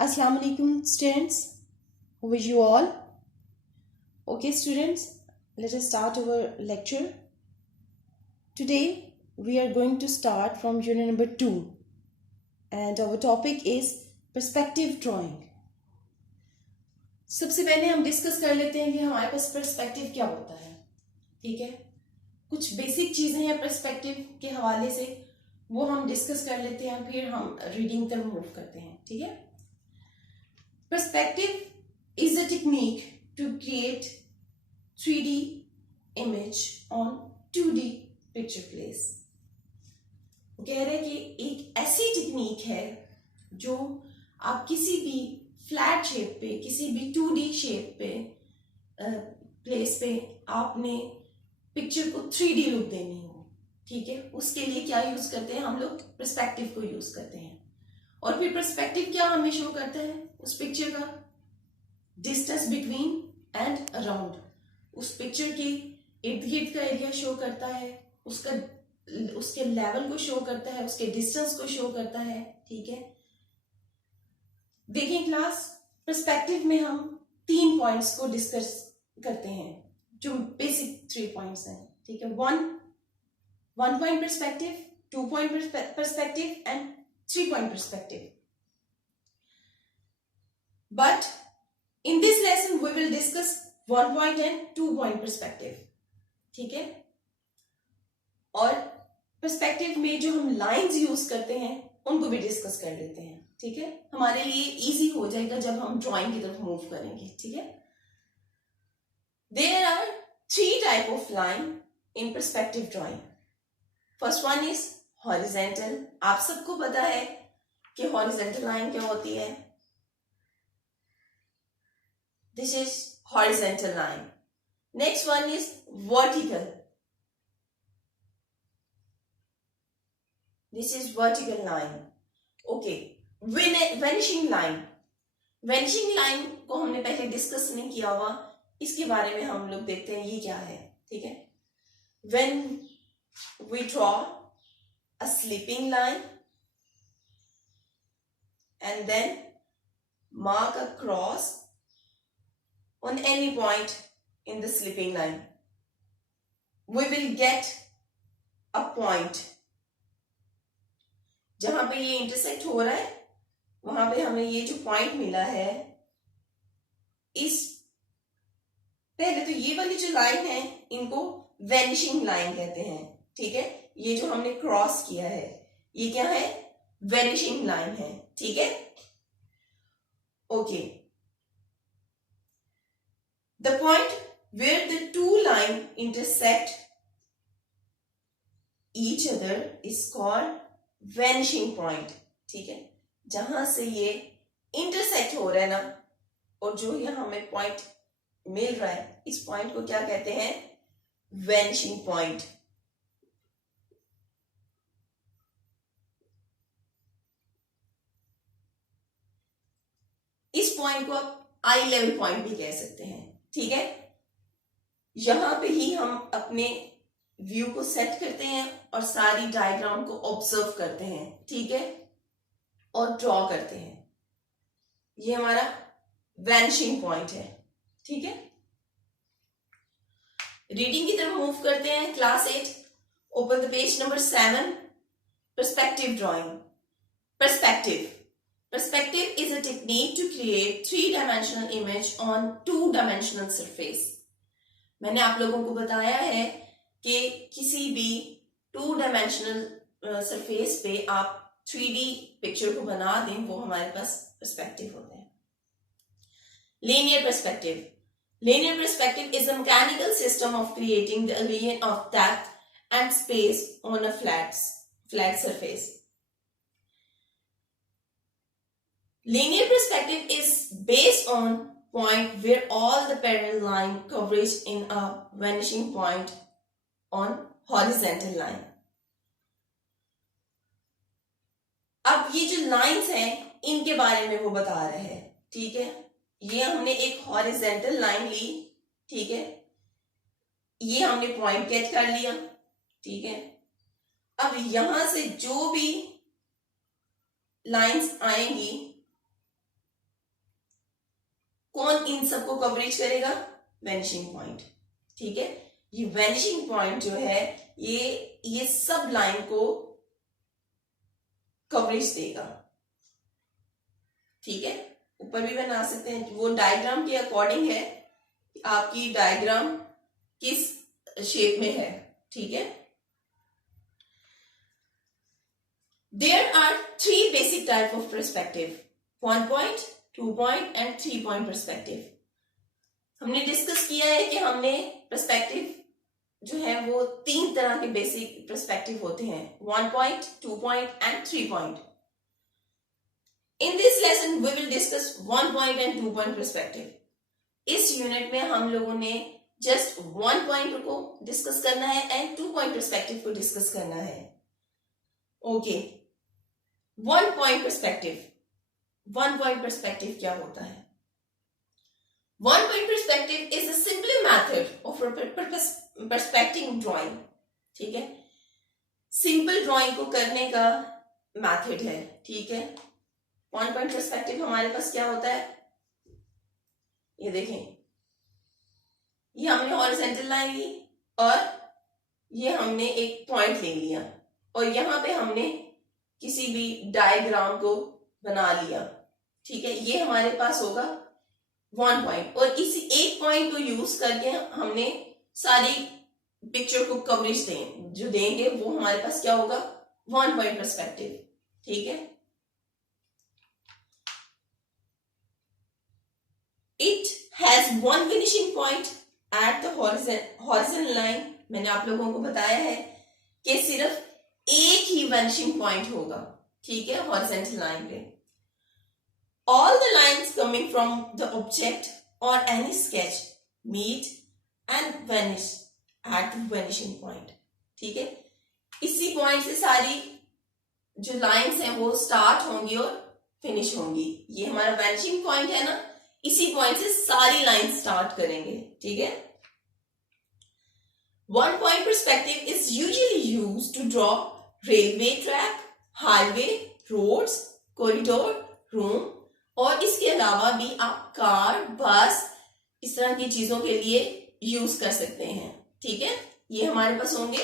Assalamu alaikum students, how are you all? Okay students, let us start our lecture. Today we are going to start from unit number 2 and our topic is perspective drawing. सबसे पहले हम discuss कर लेते हैं कि हमारे पास perspective क्या होता है. ठीक है, कुछ बेसिक चीजें हैं पर्सपेक्टिव के हवाले से, वो हम डिस्कस कर लेते हैं, फिर हम रीडिंग तक मूव करते हैं. ठीक है, perspective is a technique to create 3D image on 2D picture place. वो कह रहे हैं कि एक ऐसी टेक्निक है जो आप किसी भी फ्लैट शेप पे, किसी भी 2D शेप पे प्लेस पे आपने पिक्चर को 3D लुक देनी हो. ठीक है, उसके लिए क्या यूज करते हैं हम लोग? पर्सपेक्टिव को यूज करते हैं. और फिर पर्सपेक्टिव क्या हमें शो करता है? उस पिक्चर का डिस्टेंस बिटवीन एंड अराउंड, उस पिक्चर के इर्द गिर्द का एरिया शो करता है, उसके लेवल को शो करता है, उसके डिस्टेंस को शो करता है. ठीक है, देखें क्लास, पर्सपेक्टिव में हम 3 पॉइंट्स को डिस्कस करते हैं जो बेसिक 3 पॉइंट्स हैं. ठीक है, 1 point perspective, 2 point perspective and 3 point perspective. But in this lesson we will discuss 1 point and 2 point perspective. ठीक है, और पर्सपेक्टिव में जो हम लाइंस यूज करते हैं उनको भी डिस्कस कर लेते हैं. ठीक है, हमारे लिए इजी हो जाएगा जब हम ड्राइंग की तरफ मूव करेंगे. ठीक है, there are 3 type of line in perspective drawing. First one is horizontal. आप सबको पता है कि हॉरिजेंटल लाइन क्या होती है. This is horizontal line. Next one is vertical. This is vertical line. Okay, vanishing line. Vanishing line को हमने पहले डिस्कस नहीं किया हुआ, इसके बारे में हम लोग देखते हैं ये क्या है. ठीक है, when we draw a sleeping line and then mark a cross on any point in the sleeping line, we will get a point. जहां पे ये इंटरसेक्ट हो रहा है वहां पे हमें ये जो पॉइंट मिला है, इस पहले तो ये वाली जो लाइन है इनको वेनिशिंग लाइन कहते हैं. ठीक है, ये जो हमने क्रॉस किया है ये क्या है? वेनिशिंग लाइन है. ठीक है, okay. The point where the 2 line intersect each other is called vanishing point. ठीक है, जहां से ये इंटरसेक्ट हो रहा है ना, और जो यहां हमें पॉइंट मिल रहा है, इस पॉइंट को क्या कहते हैं? Vanishing point. इस पॉइंट को आप आई लेवल पॉइंट भी कह सकते हैं. ठीक है, यहां पे ही हम अपने व्यू को सेट करते हैं और सारी डायग्राम को ऑब्जर्व करते हैं. ठीक है, और ड्रॉ करते हैं. ये हमारा वैनिशिंग पॉइंट है. ठीक है, रीडिंग की तरफ मूव करते हैं. Class 8, open the page number 7. Perspective drawing. Perspective. Perspective is a technique to create 3-dimensional image on 2-dimensional surface. मैंने आप लोगों को बताया है कि किसी भी 2-dimensional surface पे आप 3D पिक्चर को बना दें, वो हमारे पास perspective होते हैं. Linear perspective. Linear perspective is a mechanical system of creating the illusion of depth and space on a flat surface. Linear perspective is based on point where all the parallel line coverage in a vanishing point on horizontal line. अब ये जो lines हैं इनके बारे में वो बता रहे हैं. ठीक है, ये हमने एक हॉरिजेंटल लाइन ली. ठीक है, ये हमने पॉइंट गेट कर लिया. ठीक है, अब यहां से जो भी लाइंस आएंगी कौन इन सबको कवरेज करेगा? Vanishing point. ठीक है, ये वैनिशिंग पॉइंट जो है ये सब लाइन को कवरेज देगा। ठीक है, ऊपर भी बना सकते हैं, वो डायग्राम के अकॉर्डिंग है, आपकी डायग्राम किस शेप में है। ठीक है, there are 3 basic type of perspective: 1 point, 2 point and 3 point perspective। हमने डिस्कस किया है कि हमने पर्सपेक्टिव जो है वो 3 तरह के बेसिक पर्सपेक्टिव होते हैं: 1 point, 2 point and 3 point। In this lesson we will discuss 1 point and 2 point perspective। इस यूनिट में हम लोगों ने जस्ट 1 पॉइंट को डिस्कस करना है एंड 2 पॉइंट पर्सपेक्टिव को डिस्कस करना है। Okay, 1 point perspective. 1 point perspective क्या होता है? 1 point perspective is a simple method of perspective drawing। ठीक है, सिंपल ड्राइंग को करने का मेथड है। ठीक है, 1 point perspective हमारे पास क्या होता है, ये देखें, ये हमने हॉरिजॉन्टल लाइन ली और ये हमने एक पॉइंट ले लिया और यहां पे हमने किसी भी डायग्राम को बना लिया। ठीक है, ये हमारे पास होगा 1 पॉइंट और इसी एक पॉइंट को यूज करके हमने सारी पिक्चर को कवरेज जो देंगे वो हमारे पास क्या होगा? 1 पॉइंट पर्सपेक्टिव। ठीक है, it has 1 finishing point at the horizontal line. मैंने आप लोगों को बताया है कि सिर्फ एक ही वैनिशिंग पॉइंट होगा। ठीक है, हॉरिजॉन्टल लाइन पे all the lines coming from the object or any sketch meet and vanish at the vanishing point। ठीक है, इसी पॉइंट से सारी जो लाइंस हैं वो स्टार्ट होंगी और फिनिश होंगी। ये हमारा वैनिशिंग पॉइंट है ना, इसी पॉइंट से सारी लाइन स्टार्ट करेंगे। ठीक है, 1 point perspective is usually used to draw railway track, highway, roads, corridor, room और इसके अलावा भी आप कार, बस, इस तरह की चीजों के लिए यूज कर सकते हैं। ठीक है, ये हमारे पास होंगे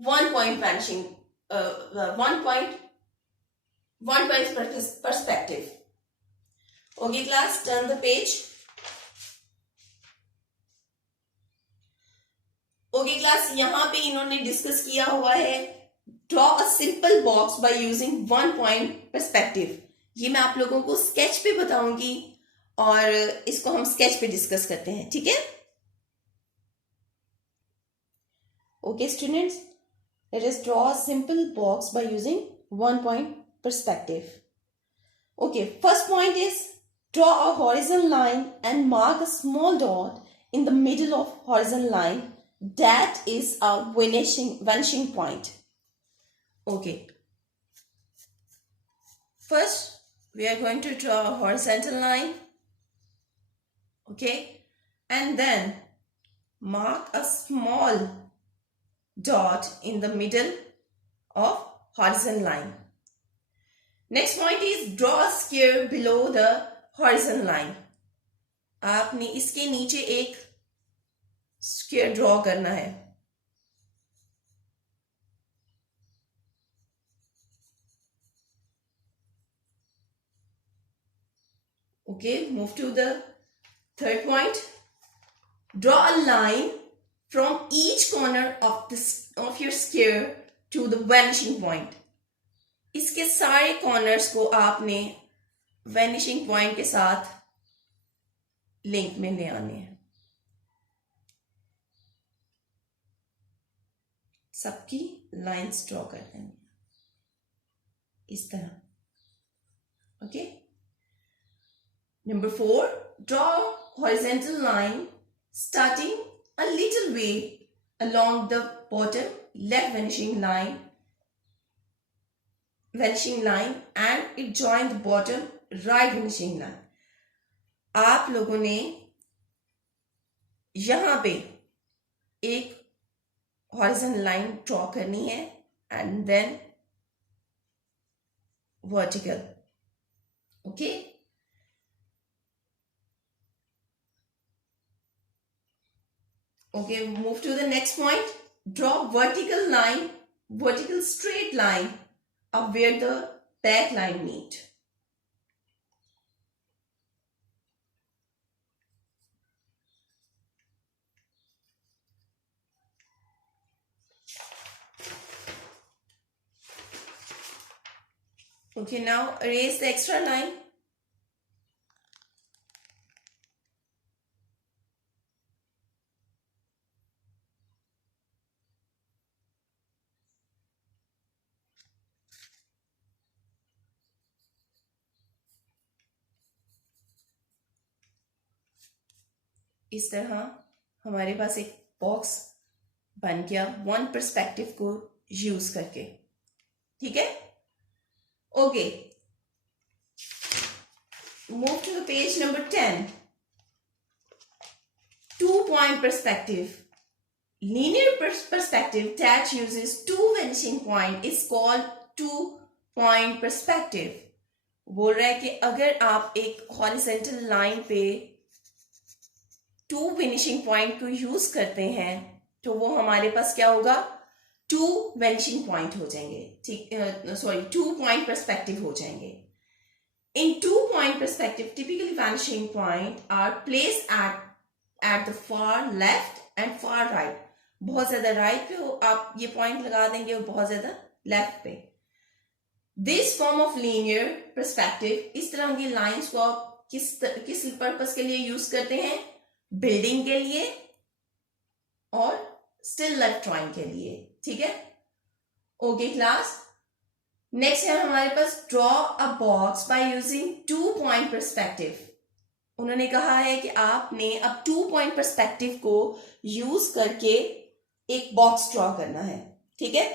1 point vanishing 1 point perspective। Okay class, turn the page. Okay class, यहां पे इन्होंने डिस्कस किया हुआ है draw a simple box by using 1 point perspective। ये मैं आप लोगों को स्केच पे बताऊंगी और इसको हम स्केच पे डिस्कस करते हैं। ठीक है, okay students, let us draw a simple box by using 1 point perspective। Okay, first point is draw a horizontal line and mark a small dot in the middle of horizontal line that is a vanishing point। okay, first we are going to draw a horizontal line, okay, and then mark a small dot in the middle of horizontal line। next point is draw a square below the horizontal line। आपने इसके नीचे एक square draw करना है। Okay, move to the third point. Draw a line from each corner of your square to the vanishing point. इसके सारे corners को आपने वैनिशिंग पॉइंट के साथ लिंक में ले आने हैं। सबकी लाइंस ड्रॉ कर देंगे इस तरह। Okay, number 4, draw horizontal line starting a little way along the bottom left vanishing line and it join the bottom right vanishing line। आप लोगों ने यहां पे एक हॉरिजॉन्टल लाइन ड्रॉ करनी है and then vertical. Okay, Okay, move to the next point. Draw vertical straight line of where the back line meet. Okay, now erase the extra line. इस तरह हमारे पास एक बॉक्स बन गया वन पर्सपेक्टिव को use करके. ठीक है. Okay, move to the page number 10. 2-point perspective. Linear perspective that uses two vanishing point is called 2-point perspective. बोल रहा है कि अगर आप एक हॉरिजॉन्टल लाइन पे टू वेनिशिंग पॉइंट को यूज करते हैं तो वो हमारे पास क्या होगा, टू वेनिशिंग पॉइंट हो जाएंगे. ठीक, सॉरी, 2-point perspective हो जाएंगे. In 2-point perspective, typically vanishing point are placed at the far left and far right. बहुत ज्यादा राइट पे हो आप ये पॉइंट लगा देंगे और बहुत ज्यादा लेफ्ट पे. This form of linear perspective, इस तरह की लाइंस को आप किस पर्पस के लिए यूज करते हैं, बिल्डिंग के लिए और स्टिल लाइफ ड्राइंग के लिए. ठीक है. ओके क्लास, नेक्स्ट है हमारे पास draw a box by using 2-point perspective. उन्होंने कहा है कि आपने अब 2-point perspective को यूज करके एक बॉक्स ड्रॉ करना है. ठीक है.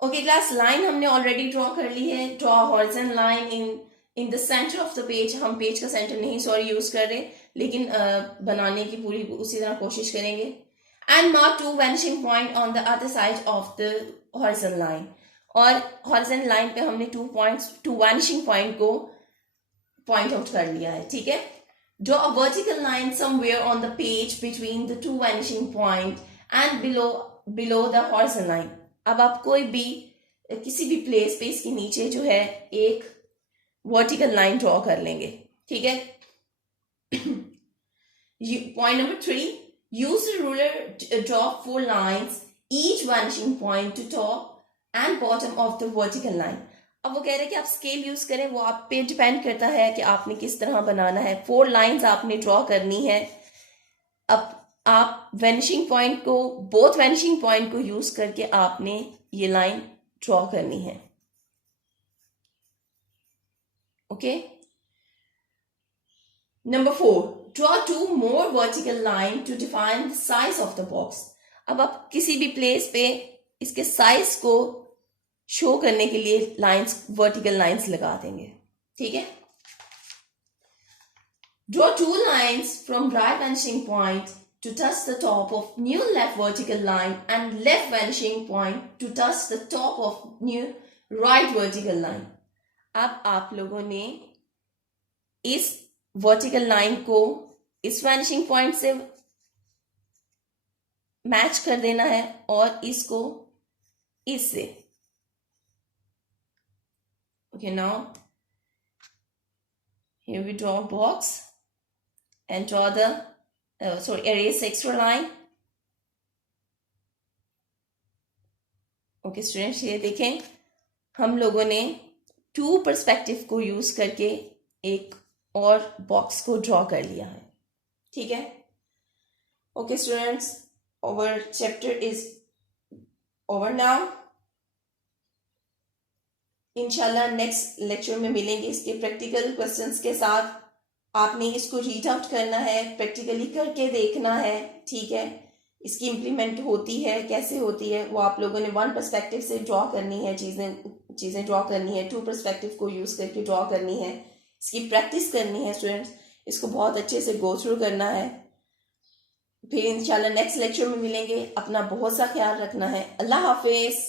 ओके क्लास, लाइन हमने ऑलरेडी ड्रॉ कर ली है. Draw horizontal line in the centre of the page. हम पेज का सेंटर नहीं यूज कर रहे, लेकिन बनाने की पूरी उसी तरह कोशिश करेंगे. And mark 2 vanishing point on the other side of the horizontal line. और हॉरिजॉन्टल लाइन पे हमने 2 vanishing point को पॉइंट आउट कर लिया है. ठीक है. Draw a vertical line somewhere on the page between the 2 vanishing point and below the horizontal line. अब आप कोई भी किसी भी प्लेस पे इसके नीचे जो है एक वर्टिकल लाइन ड्रॉ कर लेंगे. ठीक है. Point number 3, use the ruler to draw 4 lines, each vanishing point to top and bottom of the vertical line. अब वो कह रहे हैं कि आप स्केल यूज करें, वो आप पे डिपेंड करता है कि आपने किस तरह बनाना है. 4 लाइंस आपने ड्रॉ करनी है. अब आप वेनिशिंग पॉइंट को, बोथ वेनिशिंग पॉइंट को यूज करके आपने ये लाइन ड्रॉ करनी है. Okay. Number 4, draw 2 more vertical line to define the size of the box. अब आप किसी भी प्लेस पे इसके साइज को शो करने के लिए लाइंस, वर्टिकल लाइंस लगा देंगे. ठीक है. Draw 2 lines from right vanishing point to touch the top of new left vertical line and left vanishing point to touch the top of new right vertical line. अब आप लोगों ने इस vertical line को इस वैनिशिंग पॉइंट से match कर देना है और इसको इससे. Okay, now here we draw a box and draw the erase extra line. Okay students, ये देखें हम लोगों ने 2 पर्सपेक्टिव को यूज करके एक और बॉक्स को ड्रॉ कर लिया है. ठीक है. Okay students, our chapter is over now. इंशाल्लाह नेक्स्ट लेक्चर में मिलेंगे इसके प्रैक्टिकल क्वेश्चंस के साथ. आपने इसको रीड आउट करना है, प्रैक्टिकली करके देखना है. ठीक है. इसकी इम्प्लीमेंट होती है, कैसे होती है वो आप लोगों ने 1 पर्सपेक्टिव से ड्रॉ करनी है, चीजें ड्रॉ करनी है. 2 पर्सपेक्टिव को यूज करके ड्रॉ करनी है. इसकी प्रैक्टिस करनी है स्टूडेंट्स. इसको बहुत अच्छे से गो थ्रू करना है. फिर इंशाल्लाह नेक्स्ट लेक्चर में मिलेंगे. अपना बहुत सा ख्याल रखना है. अल्लाह हाफिज.